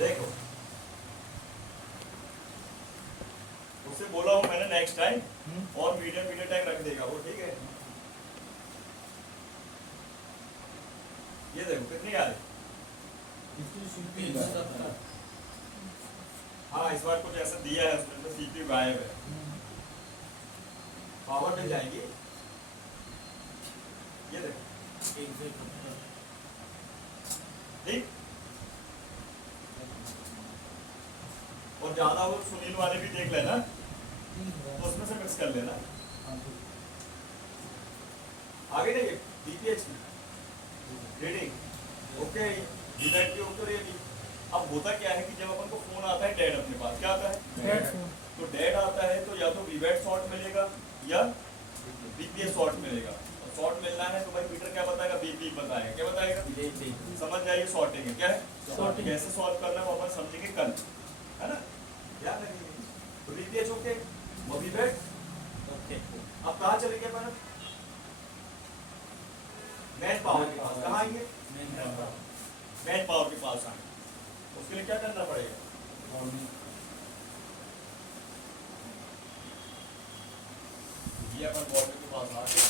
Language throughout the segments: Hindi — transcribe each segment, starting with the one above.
देखो उससे बोला हूँ मैंने नेक्स्ट टाइम और मीडियम टाइम रख देगा वो, ठीक है। ये देखो कितनी आ रही, हाँ इस बार कुछ ऐसा दिया है उसमें तो सीपीयू गायब है, पावर मिल जाएगी। ये देखो ठीक, और ज्यादा वो सुनील वाले भी देख लेना तो उसमें से मिक्स कर लेना। आगे नहीं डीपीएच की रीडिंग ओके, डिवाइड की ओके रहेगी। अब होता क्या है कि जब अपन को फोन आता है डेड, अपने पास क्या आता है तो डेड आता है तो या तो वीवेट शॉर्ट मिलेगा या बीपीएस शॉर्ट मिलेगा। और शॉर्ट मिलना है तो भाई मीटर क्या बताएगा, बीपी बताएगा, क्या बताएगा, समझ जाइए शॉर्टिंग है, क्या है शॉर्टिंग, कैसे सॉल्व करना है वो अपन समझेंगे कल, है ना, याद रखिए। तो बीपीएच ओके, वो वीवेट ओके। अब कहाँ चलेंगे अपन, मैन पावर के पास। कहाँ आएंगे, मैन पावर के पास आएंगे। उसके लिए क्या करना पड़ेगा, ये अपन वॉल्ट के पास आके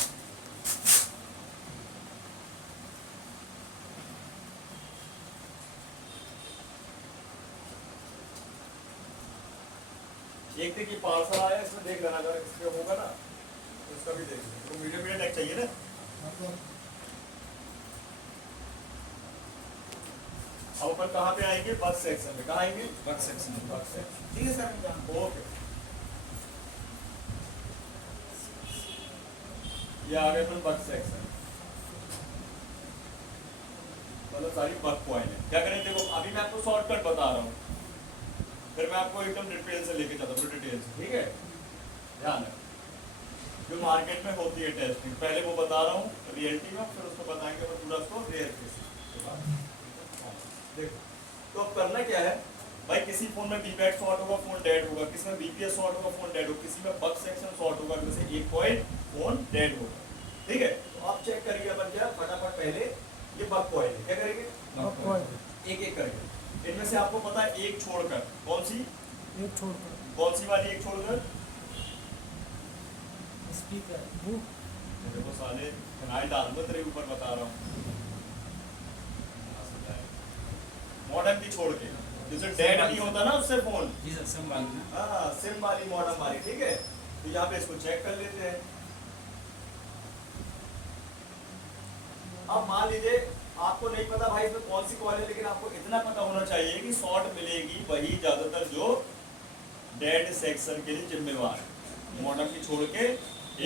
एक देखिए पार्सल आया, इसमें देख लेना अगर इस पे होगा ना तो इसका भी देख लेना। तो मीडियम टैग चाहिए ना, अब अपन कहाँ पे आएंगे, बग सेक्शन में। कहाँ आएंगे, बग सेक्शन में, बग सेक्शन, ठीक है सर, ओके। ये आ गए अपन बग सेक्शन, मतलब सारी बग पॉइंट है। क्या करें, देखो अभी मैं आपको शॉर्टकट बता रहा हूँ, फिर मैं आपको एकदम डिटेल से लेके चलता हूँ, डिटेल से, ठीक है, ध्यान है। जो मार्केट में होती है टेस्टिंग, पहले वो बता रहा हूँ रियलिटी में, फिर उसको बताएंगे वो पूरा उसको रेयर केस के बाद। देखो तो अब करना क्या है भाई, किसी फोन में वीपैट शॉर्ट होगा फोन डेड होगा, किसी में बीपीएस शॉर्ट होगा फोन डेड होगा, किसी में बग सेक्शन शॉर्ट होगा, जैसे एक कॉइल फोन डेड होगा, ठीक है। तो आप चेक करिए अपन क्या, फटाफट पहले ये बग कॉइल है, क्या करेंगे एक एक करके, इनमें से आपको पता है एक छोड़कर, कौन सी एक छोड़कर, कौन सी वाली एक छोड़कर, स्पीकर बुक, देखो साले फिनाइल डाल दो तेरे ऊपर, बता रहा हूँ, मॉडर्न की छोड़ के, जैसे डेड नहीं होता ना उससे फोन, जी सर सिम वाली ना, हाँ सिम वाली मॉडर्न वाली, ठीक है। तो यहाँ पे इसको चेक कर लेते हैं। अब मान लीजिए आपको नहीं पता भाई इसमें कौन सी कॉल है, लेकिन आपको इतना पता होना चाहिए कि शॉर्ट मिलेगी वही ज्यादातर जो डेड सेक्शन के लिए जिम्मेवार है, मॉडर्न की छोड़ के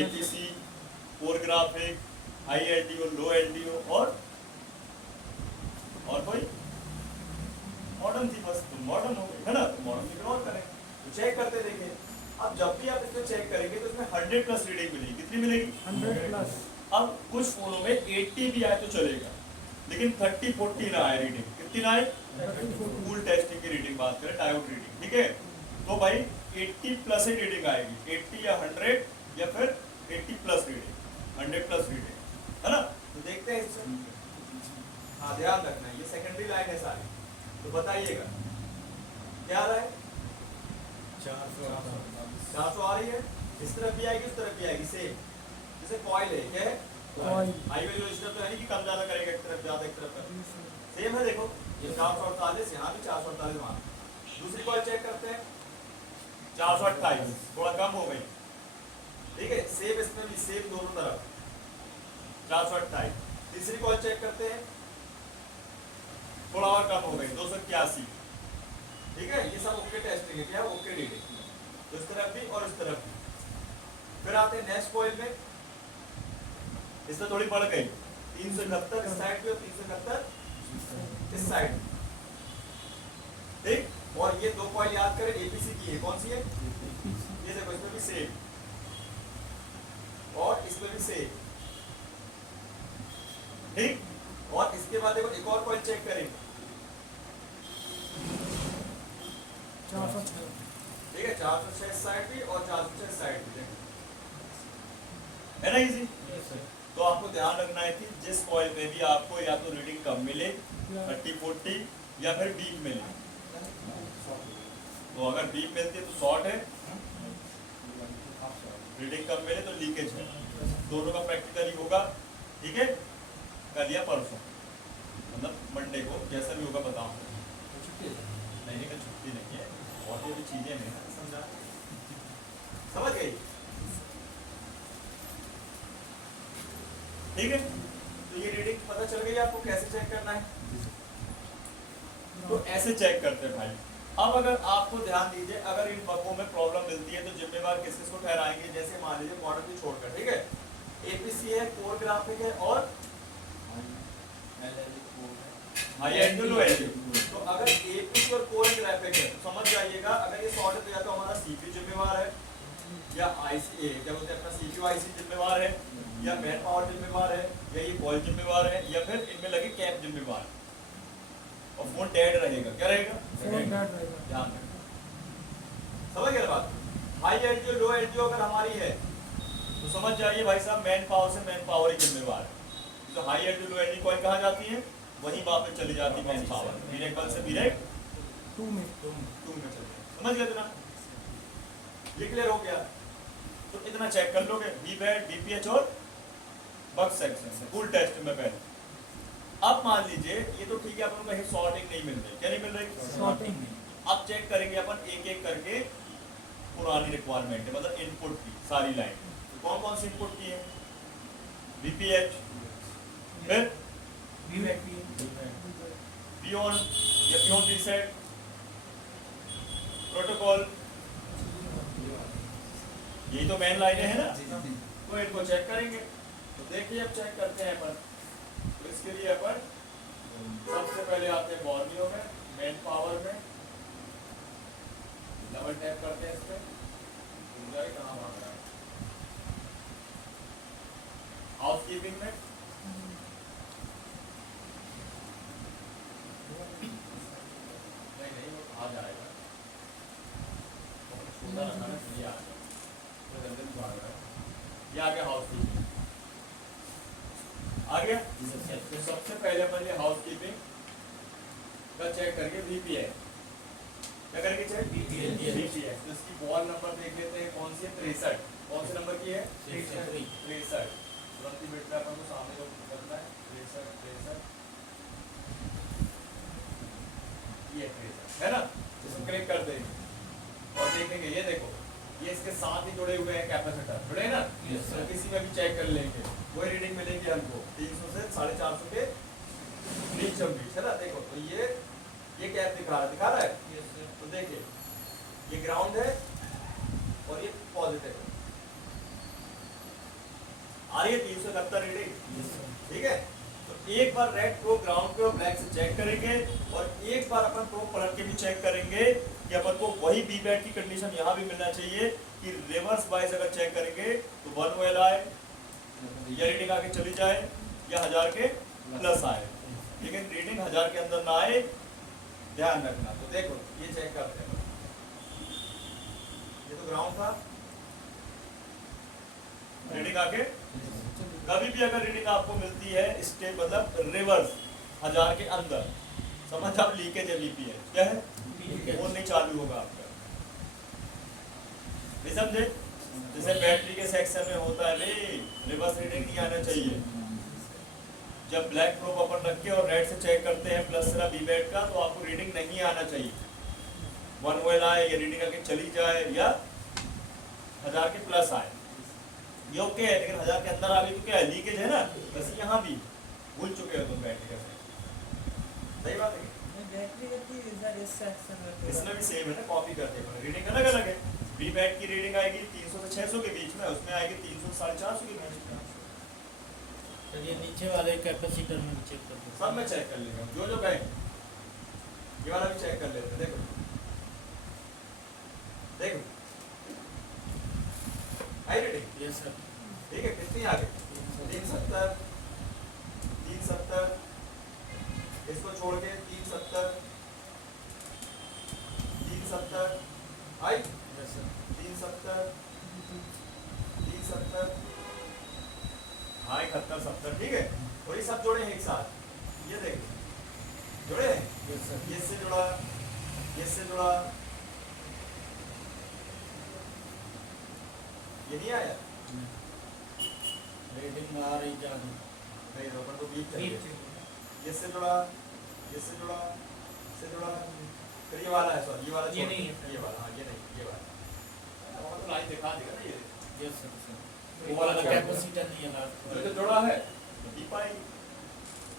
APC, core graphic, high LDO, low LDO और कोई मॉडर्न थी, बस तो मॉडर्न हो गई है ना, तो मॉडर्न इग्नोर करें। तो चेक करते देखिए, अब जब भी आप इसमें चेक करेंगे तो इसमें 100+ रीडिंग मिलेगी, कितनी मिलेगी 100+। अब कुछ फोनों में 80 भी आए तो चलेगा, लेकिन 30-40 ना आए रीडिंग, कितनी ना आए, फुल टेस्टिंग की रीडिंग बात करें, डायोड रीडिंग, ठीक है। तो भाई 80+ ही रीडिंग आएगी, 80 या 100 या फिर 80+ रीडिंग, 100+ रीडिंग, है ना। तो देखते हैं इसमें, हाँ ध्यान रखना है, ये सेकेंडरी लाइन है सारी, तो बताइएगा क्या आ रहा है, 400 आ रही है, इस तरफ भी आएगी उस तरफ भी आएगी सेम, जैसे कॉइल है, क्या है हाई वैल्यू रजिस्टर, तो है नहीं कि कम ज्यादा करेगा, एक तरफ ज्यादा एक तरफ सेम है। देखो ये 448, यहाँ भी 448 वहाँ। दूसरी कॉइल चेक करते हैं, 428, थोड़ा कम हो गई, ठीक है, सेम इसमें भी सेम दोनों तरफ 428। तीसरी कॉइल चेक करते हैं, थोड़ा और कम हो गई 281, ठीक है। ये सब ओके टेस्टिंग है, क्या ओके रीडिंग, तो इस तरफ भी और इस तरफ भी। फिर आते हैं नेक्स्ट कॉइल में, इससे थोड़ी बढ़ गई 371 इस साइड पे और 371 इस साइड, ठीक। और ये दो कॉइल याद करें एपीसी की है, कौन सी है, ये देखो इसमें भी सेम और इसमें भी सेम, ठीक। और इसके बाद देखो एक और कॉइल चेक करें, 406, ठीक है, 406 इस साइड भी और 406 इस साइड भी, है ना इजी। तो आपको ध्यान रखना है कि जिस कॉइल में भी आपको या तो रीडिंग कम मिले 30-40 या फिर डीप मिले, तो अगर बीप मिलती है तो शॉर्ट है, रीडिंग कम मिले तो लीकेज है। दोनों का प्रैक्टिकली होगा, ठीक है, कल या परसों, मतलब मंडे को, जैसा भी होगा बताऊंगा। नहीं कल छुट्टी नहीं है, और ये भी चीजें नहीं है, समझा, समझ गई, ठीक है। तो ये रीडिंग पता चल गई आपको कैसे चेक करना है। तो ऐसे चेक करते हैं भाई। अब अगर आपको ध्यान दीजिए, अगर इन बकों में प्रॉब्लम मिलती है तो जिम्मेवार किस किस को ठहराएंगे, जैसे मान लीजिए मॉडल को छोड़कर, ठीक है, एपीसी है, कोर ग्राफिक है और हाई एंड लो एंड। तो अगर एपीसी और कोर ग्राफिक है तो समझ जाइएगा, अगर ये सॉर्ट है तो या तो हमारा सीपीयू जिम्मेवार है, या आईसी क्या बोलते हैं अपना सीपीयू आईसी जिम्मेवार है, या मैन पावर जिम्मेवार है, या ये कॉइल जिम्मेवार है, या फिर इनमें लगे कैप जिम्मेवार है। और फोन डेड रहेगा, क्या रहेगा, फोन डेड रहेगा, ध्यान रखना, समझ गए बात। हाई एलटीओ लो एलटीओ अगर हमारी है तो समझ जाइए भाई साहब, मैन पावर से मैन पावर ही जिम्मेवार है। तो हाई एलटीओ लो एलटीओ कॉइल कहाँ जाती है, वही वापस चली जाती है मैन पावर, डायरेक्ट बल से डायरेक्ट 2 में टू में चले, समझ गए इतना, ये क्लियर हो गया। तो इतना चेक कर लोगे, बी बैड बीपीएच और बग सेक्शन से फुल टेस्ट में पहले। अब मान लीजिए ये तो ठीक है, अपन को कहीं सॉर्टिंग नहीं मिल रही, क्या नहीं मिल रही, सॉर्टिंग। अब चेक करेंगे अपन एक एक करके पुरानी रिक्वायरमेंट है, मतलब इनपुट की सारी लाइन। तो कौन कौन सी इनपुट की है, बीपीएच, फिर बियॉन्ड या बियॉन्ड रीसेट, प्रोटोकॉल, यही तो मेन लाइनें हैं ना। तो इनको चेक करेंगे। तो देखिए अब चेक करते हैं अपन। तो इसके लिए अपन सबसे पहले आते हैं बॉर्नियो में, मेन पावर में, डबल टैप करते हैं इस पे, कहाँ मांग रहा है, हाउसकीपिंग में, नहीं वो आ जाएगा, छोटा रखा है, ये आ गया, तो जल्दी भाग रहा है, ये आ गया हाउसकीपिंग, आ गया। तो सबसे पहले अपन ये हाउसकीपिंग का चेक करके बीपीआई, क्या करेंगे चेक, बीपीआई। तो इसकी बॉल नंबर देख लेते हैं, कौन सी है, 63, कौन से नंबर की है, 63। तुरंत ही बेटा अपन को सामने जो करना है, 63 ये 63 है ना, इसको क्लिक कर देंगे और देखेंगे, ये देखो ये इसके साथ ही जुड़े हुए हैं, कैपेसिटर जुड़े हैं ना, तो किसी में भी चेक कर लेंगे, वही रीडिंग मिलेगी हमको 300 से 450 के बीच है ना। देखो तो ये कैप दिखा रहा है, तो देखिए ये ग्राउंड है और ये पॉजिटिव है, आ रही है 371 रीडिंग, ठीक है। तो एक बार रेड प्रो ग्राउंड पे और ब्लैक से चेक करेंगे, और एक बार अपन प्रो पलट के भी चेक करेंगे कि अपन को वही बी बैट की कंडीशन यहाँ भी मिलना चाहिए कि रिवर्स बाइस अगर चेक करेंगे तो 1 OL आए या रीडिंग आगे चली जाए या 1000 के प्लस आए, लेकिन रीडिंग 1000 के अंदर ना आए, ध्यान रखना। तो देखो ये चेक करते हैं, ये तो ग्राउंड था, रीडिंग आगे कभी भी अगर रीडिंग आपको मिलती है स्टेप मतलब रिवर्स 1000 के अंदर, समझ आप लीकेज है, बीपीएच क्या है, वो नहीं चालू होगा आपका, नहीं समझे। जैसे बैटरी के सेक्शन में होता है भाई, रिवर्स रीडिंग नहीं आना चाहिए। जब ब्लैक प्रोब अपन रख के और रेड से चेक करते हैं प्लस सिरा बी बैट का, तो आपको रीडिंग नहीं आना चाहिए, 1 OL आए या रीडिंग आगे चली जाए या 1000 के प्लस आए, ये ओके है। लेकिन 1000 के अंदर आ गई तो क्या है, लीकेज है ना, बस यहाँ भी भूल चुके हो तुम बैटरी का, सही बात है। इसमें भी सेम है ना, कॉपी करते हैं, रीडिंग अलग अलग है। बी बैट की रीडिंग आएगी 300 से 600 के बीच में, उसमें आएगी 300 से 450 के बीच में। ये नीचे वाले कैपेसिटर में चेक कर दो, सब में चेक कर लेंगे, जो जो कहें ये वाला भी चेक कर लेते हैं। देखो देखो आई रीडिंग, यस सर, ठीक है, कितनी आ गई, 370, 370, इसको छोड़ के 370, 370 आई, यस सर, 370, 370, हाँ 71, 70, ठीक है। और ये सब जोड़े हैं एक साथ, ये देखो जुड़े हैं, यस सर, ये इससे जुड़ा, इससे जुड़ा, ये नहीं आया रीडिंग आ रही ज़्यादा। नहीं, रोकन को बीप बीप चाहिए। इससे जुड़ा, इससे जुड़ा, इससे जुड़ा, फिर ये वाला है, सॉरी ये वाला ये छोड़ नहीं दो, है। ये वाला, हाँ ये नहीं, ये वाला और तो लाइन दिखा देगा ना ये, यस सर। वो वाला लगा है। कैपेसिटर नहीं है लास्ट जो जुड़ा है तो बीप आएगी,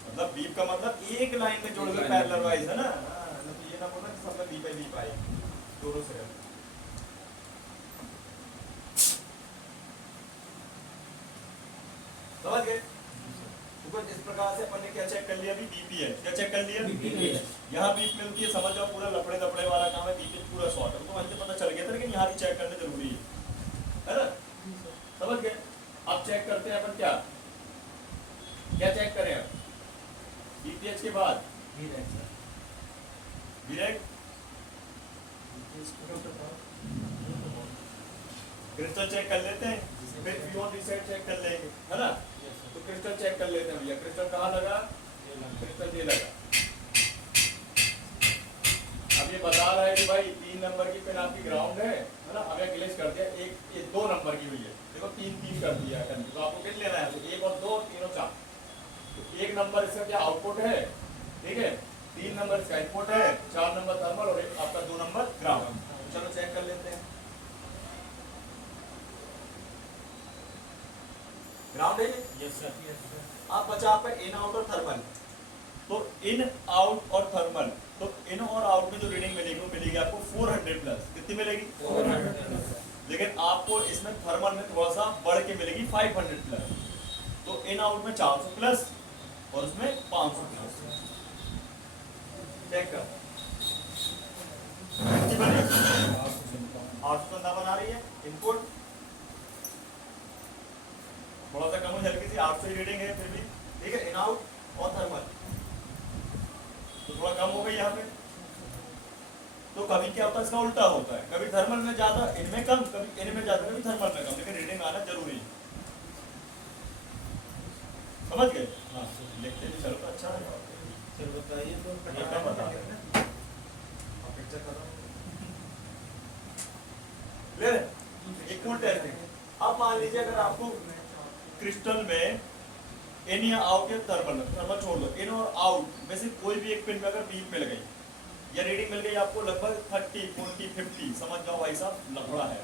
मतलब बीप का मतलब एक लाइन में जोड़ के पैरेलल वाइज है ना, मतलब ये ना बोलना कि सब में बीप आएगी, दोनों से है। समझ गए? तो इस प्रकार से अपन ने क्या चेक कर लिया, अभी बीपी है, क्या चेक कर लिया, बीपी है। यहाँ बीप मिलती है, समझ जाओ पूरा लपड़े दपड़े वाला काम है, बीपी पूरा शॉर्ट है, तो वहीं से पता चल गया था, लेकिन यहाँ भी चेक करना जरूरी है ना, समझ गए? अब चेक करते हैं अपन, क्या चेक करें अब, बीपीएच के बाद डायरेक्ट क्रिस्टल चेक कर लेते हैं, फिर पियोन रीसेट चेक कर लेंगे, है ना? तो क्रिस्टल चेक कर लेते हैं भैया, क्रिस्टल कहाँ लगा, क्रिस्टल ये लगा। अब ये बता रहा है कि भाई 3 नंबर की पिन आपकी ग्राउंड है ना? हमें ग्लिच कर दिया, एक ये 2 नंबर की हुई है, देखो 3 कर दिया है, तो आपको पिन लेना है, तो 1 और 2 और 3 और 4, तो 1 नंबर इसका क्या आउटपुट है, ठीक है, 3 नंबर इसका इनपुट है, 4 नंबर थर्मल और आपका 2 नंबर ग्राउंड। चलो चेक कर लेते हैं, ग्राउंड है ये? Yes sir. अब बचा आपका इन आउट और थर्मल, तो इन आउट और थर्मल, तो इन और आउट में जो रीडिंग मिलेगी वो मिलेगी आपको 400 प्लस, कितनी मिलेगी 400 लेकिन आपको इसमें थर्मल में थोड़ा सा बढ़ के मिलेगी 500 प्लस, तो इन आउट में 400 प्लस और उसमें 500 प्लस। चेक कर, कितनी बनी, 815 बना रही है इनपुट, थोड़ा सा कम हो, हल्की सी 800 रीडिंग है फिर भी, ठीक है, इन आउट और थर्मल, तो थोड़ा कम हो गई यहाँ पे। तो कभी क्या होता है, इसका उल्टा होता है, कभी थर्मल में ज्यादा इनमें कम, कभी इनमें ज्यादा, कभी थर्मल में कम, लेकिन रीडिंग आना जरूरी है, समझ गए? हाँ, लिखते भी चलो तो अच्छा है। सर बताइए तो क्या बता रहे हैं? अब पिक्चर कर रहा हूँ। ले एक कूल टेस्ट है। अब मान लीजिए अगर आपको क्रिस्टल में इन या आउट या थर्मल, थर्मल छोड़ दो, इन और आउट में से कोई भी एक पिन में अगर बीप मिल गई या रीडिंग मिल गई आपको लगभग 30, 40, 50, समझ जाओ भाई साहब लफड़ा है।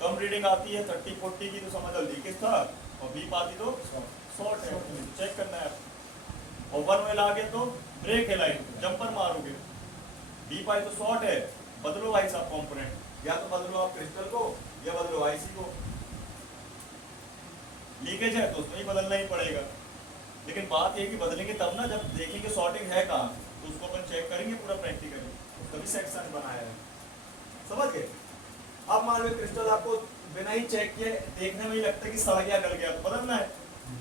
कम रीडिंग आती है 30, 40 की तो समझ लो लीकेज था, और बीप आती तो शॉर्ट है, चेक करना है, और 1 में लागे तो ब्रेक है लाइन, जंपर मारोगे, बीप आई तो शॉर्ट है, बदलो भाई साहब कंपोनेंट, या तो बदलो आप क्रिस्टल को या बदलो आईसी को, लीकेज है तो उसमें ही बदलना ही पड़ेगा, लेकिन बात ये कि बदलेंगे तब ना जब देखेंगे शॉर्टिंग है कहाँ, तो उसको अपन चेक करेंगे पूरा प्रैक्टिकली, उसका भी सेक्शन बनाया है, समझ गए? अब मान लो क्रिस्टल आपको बिना ही चेक किए देखने में ही लगता है कि सड़ गया गल गया, तो बदलना है,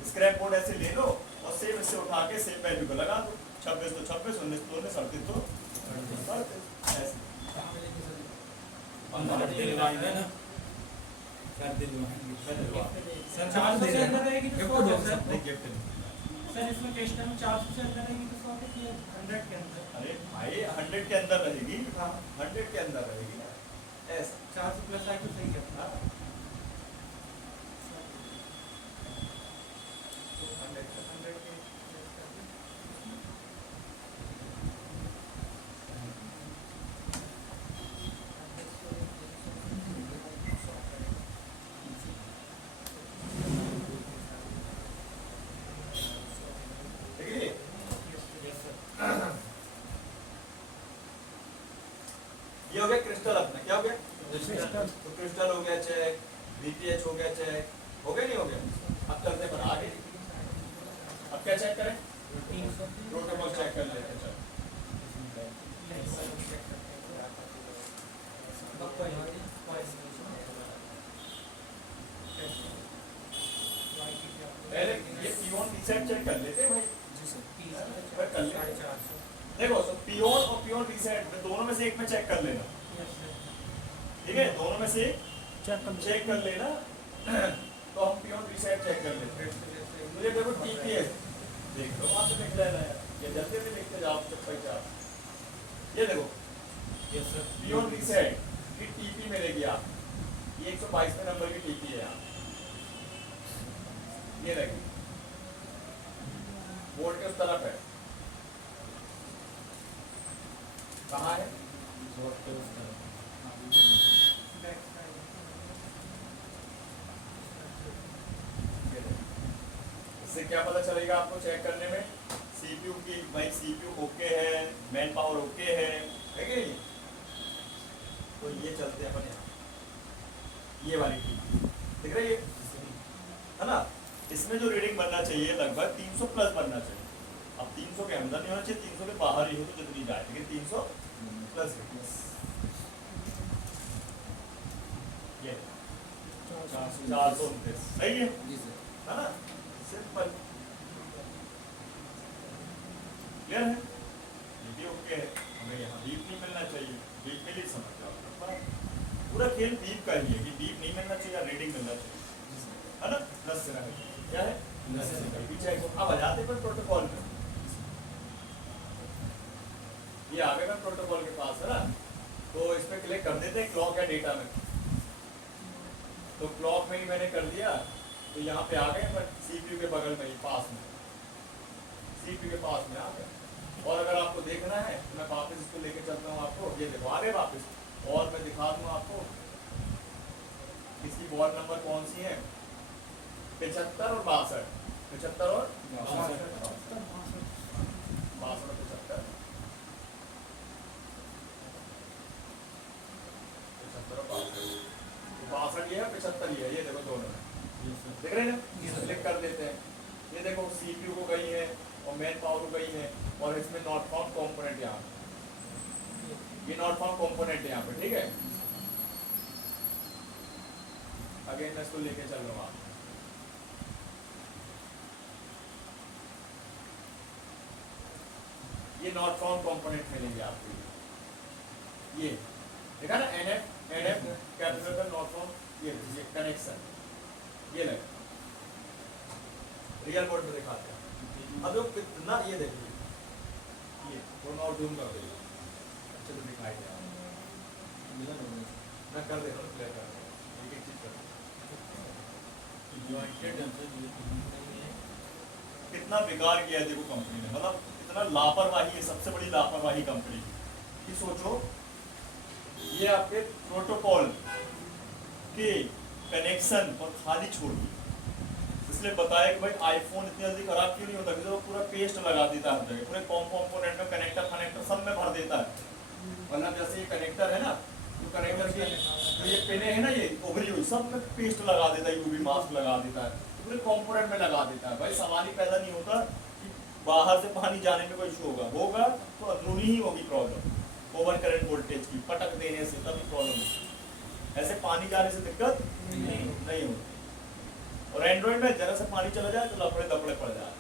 स्क्रैप बोर्ड ऐसे ले लो और सेम इससे उठा के सेम वैल्यू को लगा दो, 26 तो 26, 19 तो 19, 37 तो 37, ऐसे दिलवाएंगे ना, सर दिलवाएंगे। सर 400 से अंदर रहेगी तो 100 है सर। नहीं गिफ्ट नहीं। सर इसमें क्वेश्चन में 400 से अंदर रहेगी तो 100 है कि 100 के अंदर? अरे भाई 100 के अंदर रहेगी, हाँ 100 के अंदर रहेगी, ऐसा 400 प्लस आए तो सही है। हाँ। तो 100 के 100 के देखिए ये हो गया क्रिस्टल अपना, क्या हो गया क्रिस्टल। तो क्रिस्टल हो गया चेक, बीपीएच हो गया चेक, हो गया नहीं हो गया? अब चलते पर आगे, अब क्या चेक करें? 300 प्रोटोकॉल चेक कर लेते हैं, चलो पहले ये पियोन रीसेट चेक कर लेते हैं भाई, कर लेते देखो, तो पियोन और पियोन रीसेट में दोनों में से एक में चेक कर लेना, ठीक है, दोनों में से चेक कर लेना। तो हम पियोन रीसेट चेक कर लेते हैं, तो ये देखो टीपीएस देख लो, वहां से लिख लेना है, ये जल्दी से लिखते जाओ, चुप चाप, ये देखो यस सर बियॉन्ड रीसेट की टीपी मिलेगी आप, ये 122वें नंबर की टीपी है यहाँ, ये रहेगी बोर्ड के उस तरफ है, कहाँ है? बोर्ड के उस तरफ बैक साइड ये देखो। इससे क्या पता चलेगा आपको चेक करने में? सीपीयू की भाई सीपीयू ओके है, मैन पावर ओके है कि नहीं? तो ये चलते हैं अपन यहाँ, ये वाली टीपी दिख रही है ना? इसमें जो रीडिंग बनना चाहिए लगभग 300 प्लस बनना चाहिए। अब 300 के अंदर नहीं होना चाहिए, 300 के बाहर ही हो तो जितनी जाए, लेकिन 300 प्लस ये 429 सही है जी सर है ना? सिंपल क्लियर है, ये भी ओके है। हमें यहाँ बीप नहीं मिलना चाहिए, बीप मिली समझ जाओ, पूरा खेल बीप का ही है कि बीप नहीं मिलना चाहिए, रीडिंग मिलना चाहिए है ना? 10 से रहे क्या है 10 से पीछे अब आ जाते पर प्रोटोकॉल में, ये आ गए प्रोटोकॉल के पास है ना? तो इस पे क्लिक कर देते हैं क्लॉक या डेटा में, तो क्लॉक में ही मैंने कर दिया, तो यहाँ पे आ गए सीपीयू के बगल में ही पास में, सीपीयू के पास में आ गए। और अगर आपको देखना है तो मैं वापस इसको लेके चलता हूँ आपको, ये देखो आ गए वापस, और मैं दिखा दूँ आपको इसकी बॉल नंबर कौन सी है, 75 और 62, 75 और 62 और 75, 62 ये है 75 ये है, ये देखो दोनों देख रहे हैं ना? क्लिक कर देते हैं, ये देखो सीपीयू को गई है और मेन पावर को गई है, और इसमें नॉट फाउंड कंपोनेंट यहाँ, ये नॉट फाउंड कंपोनेंट है यहाँ पे, ठीक है? अगेन मैं इसको लेके चल रहा हूँ, ये नॉट फाउंड कंपोनेंट मिलेंगे आपको, ये देखा ना? एनएफ कैपिटल का नॉट फाउंड, ये कनेक्शन, ये लगे रियल बोर्ड में दिखाते हैं। अब जो कितना ये देखिए, ये दोनों और जूम कर देगा, अच्छे से दिखाई दे रहा है, मैं कर दे रहा हूँ, क्लियर कर रहा हूँ, एक एक चीज कर कितना बेकार किया है देखो कंपनी ने, मतलब इतना लापरवाही है, सबसे बड़ी लापरवाही कंपनी की। सोचो ये आपके प्रोटोकॉल के कनेक्शन और खाली छोड़ दी, इसलिए बताया कि भाई आईफोन इतनी जल्दी खराब क्यों नहीं होता, कि वो पूरा पेस्ट लगा देता है हर जगह, पूरे कंपोनेंट में कनेक्टर सब में भर देता है। वरना जैसे ये कनेक्टर है ना, तो कनेक्टर की तो ये पिने है ना, ये उभरी हुई सब में पेस्ट लगा देता है, यूवी मास्क लगा देता है, पूरे कंपोनेंट में लगा देता है। भाई सवाल ही पैदा नहीं होता कि बाहर से पानी जाने में कोई इशू होगा तो अंदरूनी ही होगी प्रॉब्लम, ओवर करंट वोल्टेज की पटक देने से तभी प्रॉब्लम होगी, ऐसे पानी जाने से दिक्कत नहीं होती। और एंड्रॉइड में जरा सा पानी चला जाए तो लफड़े दफड़े पड़ जाए,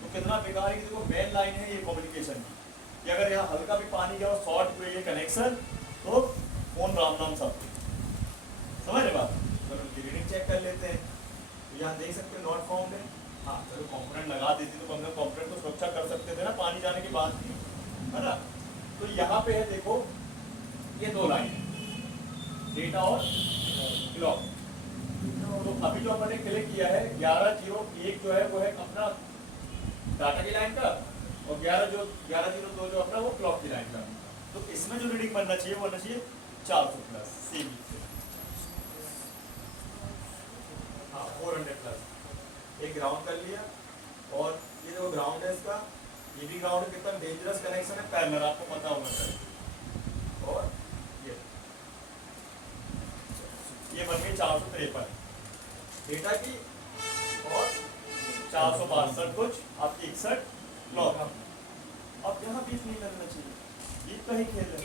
तो कितना बेकार है कि देखो मेन लाइन है ये कम्युनिकेशन की, कि अगर यहाँ हल्का भी पानी गया और शॉर्ट हुए ये कनेक्शन तो फोन राम सब समझ रहे बात। अगर उनकी रीडिंग चेक कर लेते हैं तो यहाँ देख सकते हो नॉट फाउंड है, हाँ चलो कंपोनेंट लगा देती तो कम से कम कंपोनेंट को सुरक्षा कर सकते थे ना पानी जाने के बाद, है ना? तो यहाँ पे है देखो ये दो लाइन डेटा और क्लॉक, तो अभी जो मैंने क्लिक किया है 1101 जो है वो है अपना डाटा की लाइन का, और 1102 जो अपना वो क्लॉक की लाइन का। तो इसमें जो रीडिंग बनना चाहिए वो बनना चाहिए 400 प्लस सीबी से, हाँ 400 प्लस। एक ग्राउंड कर लिया, और ये जो ग्राउंड है इसका, ये भी ग्राउंड कितना डेंजरस कनेक्शन है पैरेलल, आपको पता होना चाहिए। और ये बन गई 453 डेटा की, और 462 कुछ आपकी 61 क्लॉक। अब यहाँ बीप नहीं करना चाहिए, बीप का ही खेल है,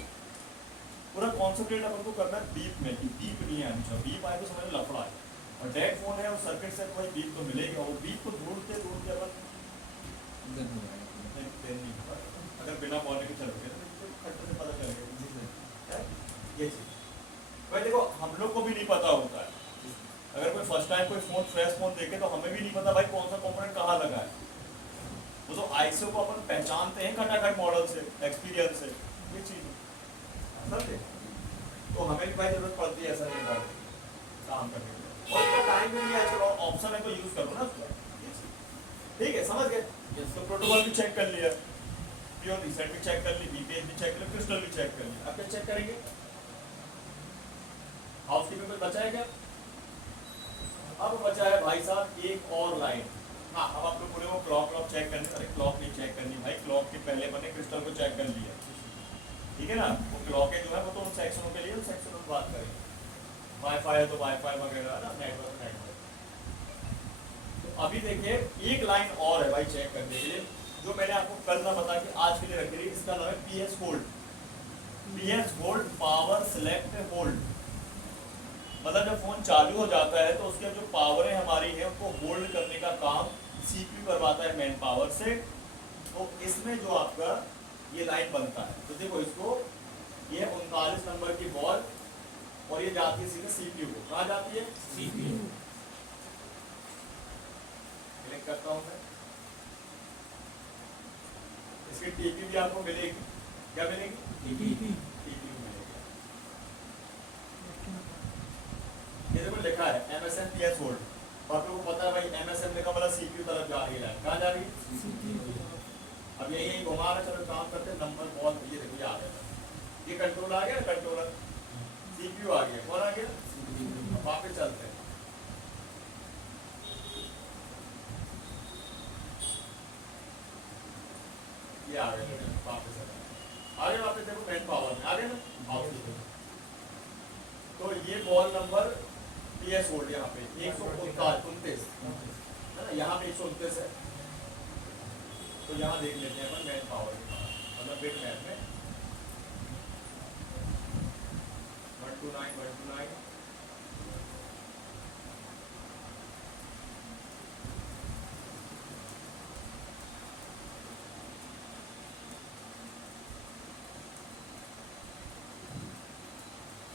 पूरा कॉन्सेंट्रेट अपन को करना है बीप में, कि बीप नहीं है हमेशा, बीप आए तो समझ लफड़ा है। और डेड फोन है और सर्किट से कोई बीप तो मिलेगा, वो बीप को ढूंढते ढूंढते अपन अगर बिना बोलने के चलोगे तो खट्टे से पता चलेगा ये चीज। भाई देखो हम लोग को भी नहीं पता होता है, अगर कोई फर्स्ट टाइम कोई फोन फ्रेश फोन देखे तो हमें भी नहीं पता भाई कौन सा कंपोनेंट कहाँ लगा है, वो तो आईसीओ को अपन पहचानते हैं खटाखट मॉडल से एक्सपीरियंस से, ये चीज समझे? तो हमें भी भाई जरूरत पड़ती है ऐसा नहीं है काम करने के लिए, और इतना टाइम भी नहीं है, चलो ऑप्शन है तो यूज करो ना उसका, ठीक है? समझ गए? तो प्रोटोकॉल भी चेक कर लिया, प्योर रीसेट भी चेक कर ली, बीपीएच भी चेक कर ली, क्रिस्टल भी चेक कर लिया। अब क्या चेक करेंगे? हाउसकीपिंग में बचा है क्या? अब बचा है भाई साहब एक और लाइन। हाँ, अब आप लोग बोले वो क्लॉक चेक करनी, अरे क्लॉक नहीं चेक करनी भाई, क्लॉक के पहले मैंने क्रिस्टल को चेक कर लिया, ठीक है ना? वो क्लॉक जो है वो तो उन सेक्शनों के लिए, उन सेक्शनों में बात करेंगे, वाईफाई है तो वाईफाई वगैरह ना, नेटवर्क। तो अभी देखिए एक लाइन और है भाई चेक करने के लिए, जो मैंने आपको कल ना बता के आज के लिए रखी, इसका नाम है PS hold. PS hold power select hold, मतलब जब फोन चालू हो जाता है तो उसके जो पावरें हमारी हैं उनको होल्ड करने का काम सीपीयू करवाता है मैन पावर से। तो इसमें जो आपका ये लाइन बनता है, तो देखो इसको, ये 39 नंबर की बॉल और ये जाती है सीधे सीपीयू को। कहाँ जाती है? सीपीयू। क्लिक करता हूं मैं, इसकी टीपी भी आपको मिलेगी। क्या मिलेगी? टीपी मिलेगी। ये देखो लिखा है MSM PS होल्ड, और आप लोगों को पता है भाई MSM लिखा मतलब सीपीयू तरफ जा रही है। कहाँ जा रही है? सीपीयू। अब यही घुमा रहा, चलो काम करते, नंबर बॉल ये देखो ये आ गया, ये कंट्रोल आ गया, कंट्रोलर सीपीयू आ गया। कौन आ गया? अब वापस चलते हैं, ये आ गया, वापस आगे वापस देखो मैन पावर में आ गया ना। तो ये बॉल नंबर PS होल्ड यहाँ पे 129 है ना, यहाँ पे 129 है। तो यहाँ देख लेते हैं अपन मैन पावर के पास, मतलब बिट मैप में 129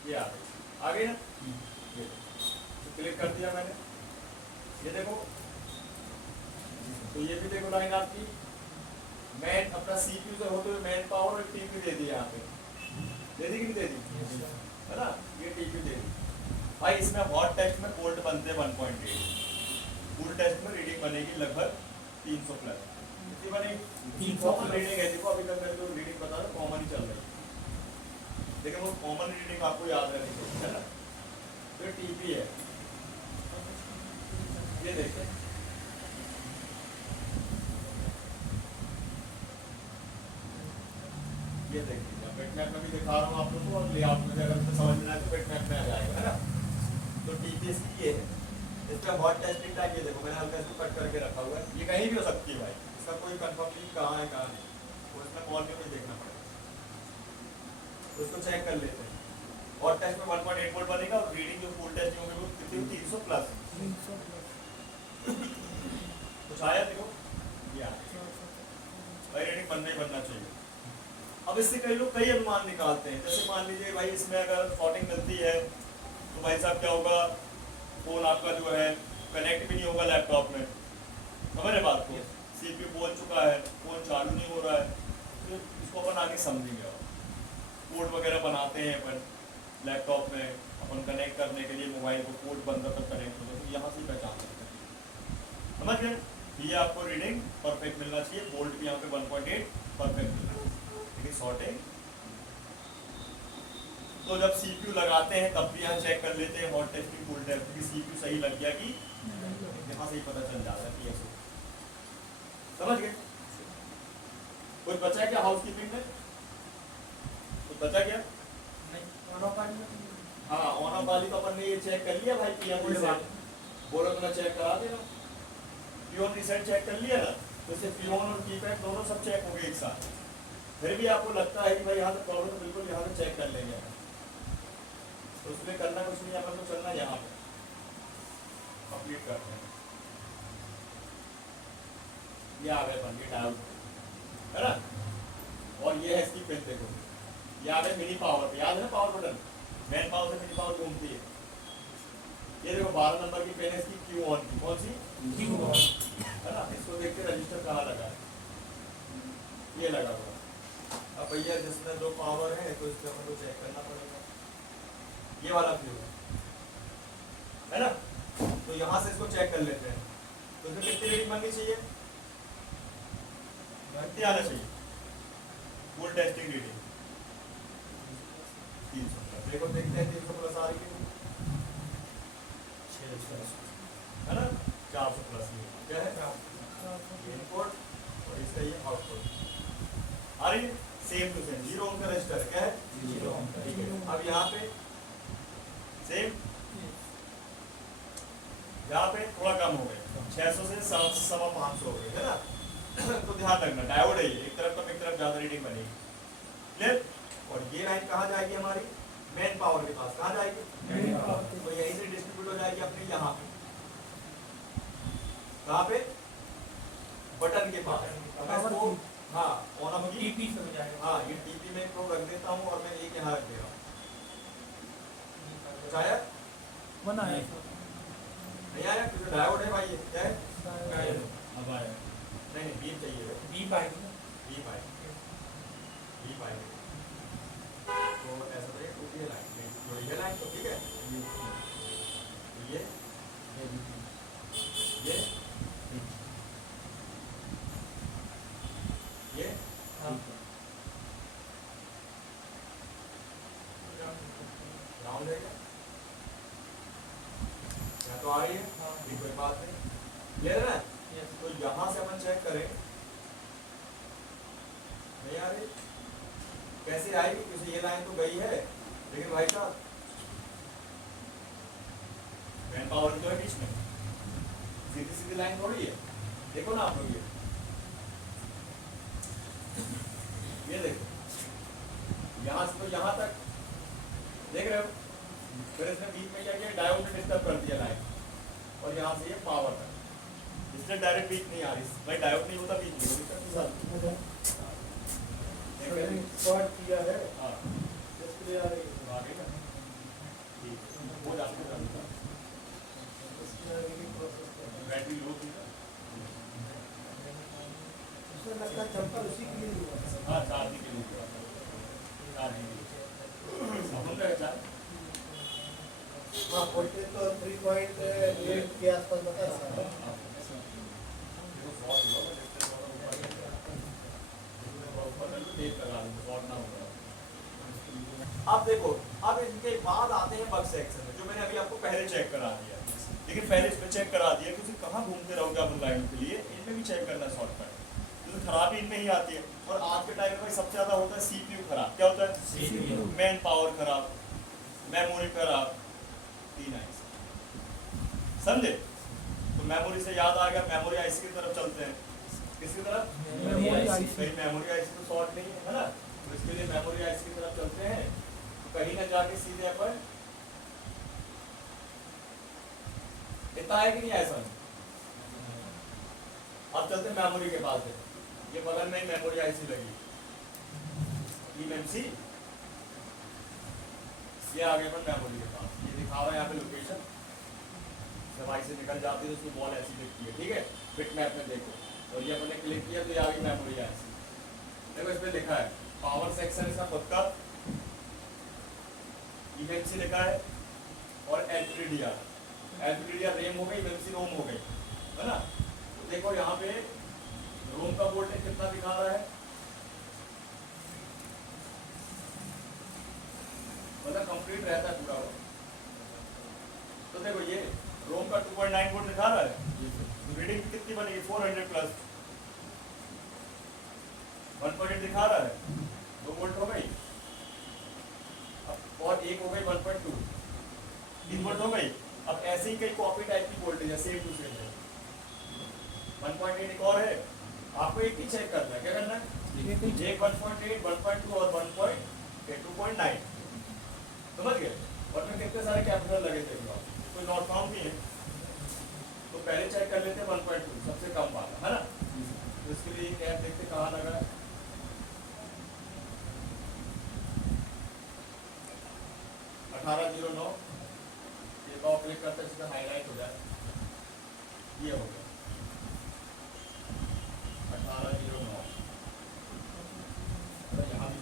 ये आ गई ना, ये तो क्लिक कर दिया मैंने, ये देखो। तो ये भी देखो लाइन आपकी मैन अपना सीपीयू से होते हुए मैन पावर और टीपी दे दी, यहाँ पे दे दी कि नहीं दे दी, है ना? ये टीपी दे दी भाई। इसमें हॉट टेस्ट में कोल्ड बनते हैं 1.8, कूल टेस्ट में रीडिंग बनेगी लगभग 300 प्लस। कितनी बनेगी? 300 रीडिंग है। देखो अभी तक मैंने जो रीडिंग बता रहा कॉमन ही चल रही है, लेकिन वो कॉमन रीडिंग आपको याद रहनी चाहिए, है ना? तो टीपी है, ये देखिए ये देखिए बिटमैप में भी दिखा रहा हूँ आप लोगों को, और लेआउट में अगर समझ में आए तो बिटमैप में आ जाएगा, है ना? तो टीपी इसकी ये है, इसका हॉट टेस्टिंग टाइम ये देखो मैंने हल्का इसको कट करके रखा हुआ है, ये कहीं भी हो सकती है भाई, इसका कोई कंफर्म नहीं कहाँ है कहाँ नहीं, तो इसमें कॉल में भी देखना पड़ेगा। तो इसको चेक कर लेते हैं। हॉट टेस्ट में 1.8 वोल्ट बनेगा, और रीडिंग जो फुल टेस्ट होगी वो कितनी? 300 प्लस। कुछ आया देखो, ये भाई रीडिंग बनना ही बनना चाहिए। अब इससे कई लोग कई अनुमान निकालते हैं, जैसे मान लीजिए भाई इसमें अगर शॉर्टिंग मिलती है तो भाई साहब क्या होगा, फोन आपका जो है कनेक्ट भी नहीं होगा लैपटॉप में, समझ रहे बात को? सीपीयू बोल चुका है, फोन चालू नहीं हो रहा है, तो इसको अपन आगे समझेंगे। कोड वगैरह बनाते हैं अपन लैपटॉप में, अपन कनेक्ट करने के लिए मोबाइल को कोड बंद तक कनेक्ट होगा, तो यहाँ से पहचान सकते हैं, समझ गए? ये आपको रीडिंग परफेक्ट मिलना चाहिए, वोल्ट भी यहाँ पे 1.8 परफेक्ट मिलना चाहिए। सॉर्टिंग तो जब सीपीयू लगाते हैं तब भी यहाँ चेक कर लेते हैं हॉट टेस्टिंग कूल टेस्ट की सीपीयू सही लग गया कि यहाँ से ही पता चल जाता है पीएसओ। समझ गए? कुछ बचा है क्या हाउसकीपिंग में? कुछ बचा क्या? हाँ, ऑन ऑफ वाली तो अपन ने ये चेक कर लिया भाई, पीएम रीसेट बोलो तो मैं चेक करा देगा। पियोन रीसेट चेक कर लिया ना, तो इससे पियोन और कीपैड दोनों सब चेक हो गए एक साथ। फिर भी आपको लगता है कि भाई यहाँ से प्रॉब्लम, तो बिल्कुल यहाँ से चेक कर लेंगे, तो उसमें करना कुछ नहीं, अपन को चलना यहाँ पे कंप्लीट करते हैं। ये आ गए बन गए डायोड, है ना? और ये है इसकी पिन, देखो ये आ गए मिनी पावर पे, याद है ना पावर बटन? मैन पावर से मिनी पावर घूमती है। ये देखो 12 नंबर की पिन है इसकी, क्यू ऑन की। कौन सी? क्यू ऑन, है ना? इसको देख के रजिस्टर कहाँ लगा है, ये लगा हुआ। अब भैया जिसमें दो पावर है तो इसको हमको चेक करना पड़ेगा, ये वाला फ्यूज है ना, तो यहाँ से इसको चेक कर लेते हैं। तो इसमें कितनी रीडिंग बननी चाहिए, कितनी आना चाहिए फुल टेस्टिंग रीडिंग 300। देखो देखते हैं 300 प्लस आ रही है है ना, 400 प्लस ये क्या है इनपुट और इसका ये आउटपुट आ रही है सेम टू सेम। 0 ओम का रजिस्टर क्या है 0 ओम का, ठीक है। अब यहाँ पे सेम, यहाँ पे थोड़ा कम हो गए 600 से 550 हो गए है ना। तो ध्यान रखना डायोड है ये, एक तरफ कम एक तरफ ज्यादा रीडिंग बनेगी, क्लियर। और ये लाइन कहाँ जाएगी हमारी मेन पावर के पास, कहाँ जाएगी तो यहीं से डिस्ट्रीब्यूट हो जाएगी अपने यहाँ पे, कहाँ पे बटन के पास। अब मैं इसको हाँ ऑन ऑफ की टीपी से हो जाएगा। हाँ ये टीपी में इसको रख देता हूँ और मैं एक यहाँ रख दे रहा हूँ, आया बनाया नहीं आया क्योंकि डायोड है भाई, ये क्या है अब आया नहीं बीम चाहिए, बी पाएगी ना। बीम आएगी, बीम आएगी। तो ऐसा तो ये टूटी है लाइन, जोड़ी है लाइन तो ठीक है। ये ये हाँ राउंड है क्या, यहाँ तो आ रही है ये कोई बात नहीं, क्लियर है ना। तो यहाँ से अपन चेक करें नहीं आ रही, कैसे आएगी क्योंकि ये लाइन तो गई है, लेकिन भाई साहब मैन पावर तो है बीच में, सीधी सीधी लाइन थोड़ी है, देखो ना आप लोग ये देखो यहाँ से तो यहाँ तक देख रहे हो, फिर इसने बीच में क्या किया डायोड ने डिस्टर्ब कर दिया लाइन, और यहाँ से ये पावर तक, इसलिए डायरेक्ट बीच नहीं आ रही भाई, डायोड नहीं होता बीच नहीं शॉर्ट किया है हाँ इसलिए आ रही है। आ गई ना, ठीक है हो जाती है बैटरी लो थी ना, उसमें लगता है चंपल उसी के लिए हुआ है। हाँ चार्जिंग के लिए चार्जिंग समझ रहे चार्ज हाँ वोल्टेज तो 3.8 के आसपास बता रहा है। अब देखो, अब इनके बाद आते हैं बग सेक्शन में, जो मैंने अभी आपको पहले चेक करा दिया, लेकिन पहले इसमें चेक करा दिया क्योंकि कहाँ घूमते रहोगे आप लाइन के लिए, इनमें भी चेक करना शॉर्टकट, तो खराबी इनमें ही आती है। और आज के टाइम में सबसे ज्यादा होता है सीपीयू खराब, क्या होता है CPU मैन पावर खराब, मेमोरी खराब, तीन आईसी, समझे। तो मेमोरी से याद आ गया, मेमोरी आईसी की तरफ चलते हैं, किसकी तरफ मेमोरी आईसी। भाई मेमोरी आईसी तो शॉर्ट नहीं है ना, तो इसके लिए मेमोरी आईसी की तरफ चलते हैं, तो कहीं ना जाके सीधे अपन इतना है कि नहीं ऐसा। अब चलते हैं मेमोरी के पास है, ये बगल में ही मेमोरी आईसी लगी ईएमसी, ये आ गए अपन मेमोरी के पास, ये दिखा रहा है यहाँ पे लोकेशन, जब आई से निकल जाती है तो उसकी बॉल ऐसी दिखती है, ठीक है बिट मैप में देखो, और ये अपने क्लिक किया तो ये आ गई मेमोरी आईसी। देखो इस पे लिखा है पावर सेक्शन इसका खुद का, ईएमसी लिखा है और एलपीडीआर, एलपीडीआर रेम हो गई, ईएमसी रोम हो गई, है ना। तो देखो यहाँ पे रोम का वोल्टेज कितना दिखा रहा है, मतलब कंप्लीट रहता है पूरा वो। तो देखो ये रोम का 2.9 वोल्ट दिखा रहा है, रीडिंग कितनी बनेगी 400 प्लस, 1.8 दिखा रहा है, 2 वोल्ट हो गई, और एक हो गई 1.2, 3 वोल्ट हो गई। अब ऐसे ही कई कॉपी टाइप की वोल्टेज है सेम टू सेम है, 1.8 एक और है, आपको एक ही चेक करना है, क्या करना है एक 1.8, 1.2 और 2.9, समझ गए। और में कितने सारे कैपिटल लगे थे, कोई नॉट फाउंड नहीं है, तो पहले चेक कर लेते हैं 1.2 सबसे कम वाला, है ना। तो इसके लिए कैप देखते कहाँ लगा है, 1809, ये बार क्लिक करते हैं इसका हाईलाइट हो जाए, ये हो गया 1809, तो यहाँ भी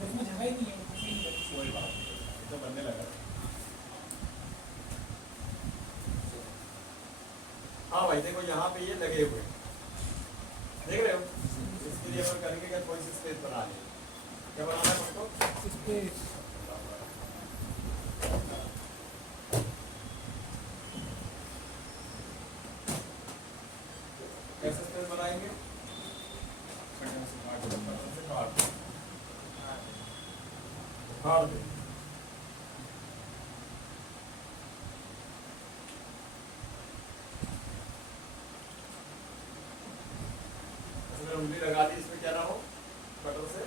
उसमें जगह ही नहीं है। कोई बात नहीं, तो बनने लगा। हाँ भाई देखो यहाँ पे ये लगे हुए हैं। देख रहे हो, इसके लिए अपन करेंगे क्या, थोड़ी सी स्पेस बना लेंगे। क्या बनाना है हमको? कैसे स्पेस बनाएंगे? काट दो। इसमें उंगली लगा दी, इसमें क्या ना हो कटर से।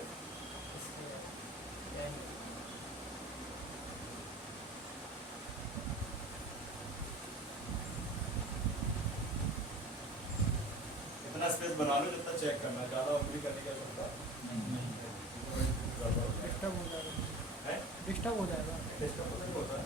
इतना स्पेस बना लो जितना चेक करना, ज्यादा उंगली करने की आवश्यकता डिस्टर्ब हो जाएगा। है। डिस्टर्ब हो जाएगा। डिस्टर्ब तो नहीं होता है।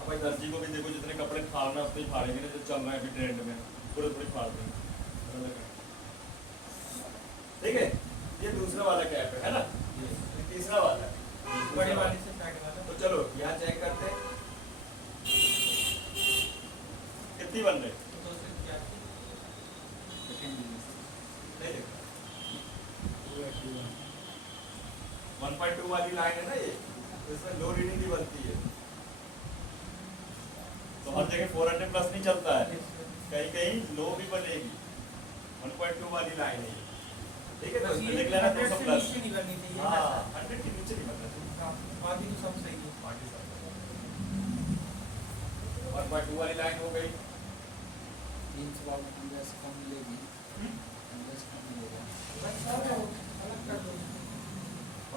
अब भाई दर्जी को भी देखो, जितने कपड़े फाड़ना है उतने ही फाड़ेंगे ना, जो चल रहा है अभी ट्रेंड में पूरे पूरे फाड़ देंगे। ठीक है, ये दूसरा वाला कैप है ना, ये तीसरा वाला है बड़े वाले से साइड वाला। तो चलो यहाँ चेक करते हैं कितनी बन रही। नहीं देखा 1.2 वाली लाइन है ना ये, तो इसमें लो रीडिंग भी बनती है। तो हर जगह 400 प्लस नहीं चलता है, कहीं कहीं लो भी बनेगी। 1.2 वाली लाइन है ये, ठीक है। तो इसमें लिख लेना 200 प्लस। नीचे नहीं बननी चाहिए। हाँ 100 के नीचे नहीं बनना चाहिए। बाकी तो सब सही है। बाकी सब 1.2 वाली लाइन हो गई।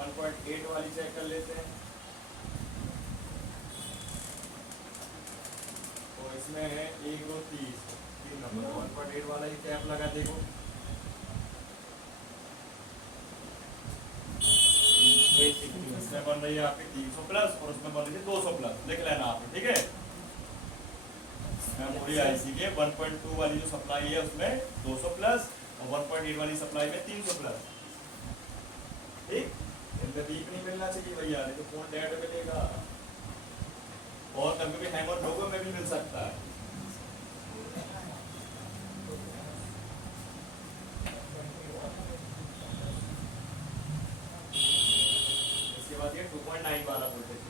1.8 वाली चेक कर लेते हैं। तो इसमें है 1 2 3 नंबर। 1.8 वाला ही कैप लगा देखो। इसमें बन रही है आपकी 300 प्लस और उसमें बन रही है 200 प्लस। लिख लेना आप, ठीक है। पूरी आईसी के 1.2 वाली जो सप्लाई है उसमें 200 प्लस और 1.8 वाली सप्लाई में 300 प्लस। ठीक, इनका बीप नहीं मिलना चाहिए भैया, नहीं तो फोन डेड मिलेगा और कभी भी हैंग और लोगों में भी मिल सकता है। इसके बाद ये 2.9 वाला वोल्टेज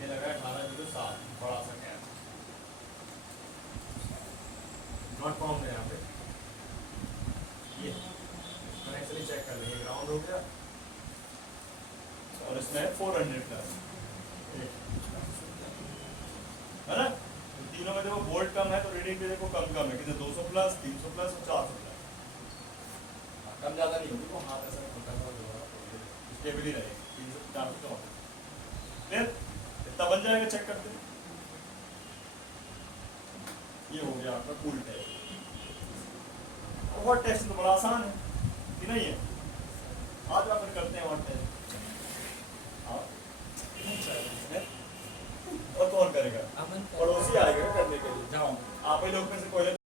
ये लगा 18.7 बड़ा सा गैप नॉट फाउंड है यहाँ पे। ये कनेक्शन ही चेक कर लेंगे, ग्राउंड हो गया और इसमें 400 प्लस है ना। तो तीनों में देखो वोल्ट कम है तो रीडिंग भी देखो कम कम है, कितने 200 प्लस 300 प्लस और 400 प्लस। कम ज्यादा नहीं होगी, वो हाथ ऐसा स्टेबल ही रहेगी 300 400 फिर इतना बन जाएगा। चेक करते हैं, ये हो गया आपका कूल टेस्ट। और टेस्ट तो बड़ा आसान है कि नहीं है। आज अपन करते हैं और टेस्ट। और कौन करेगा? पड़ोसी आएगा करने के लिए। जाओ आप ही लोग में से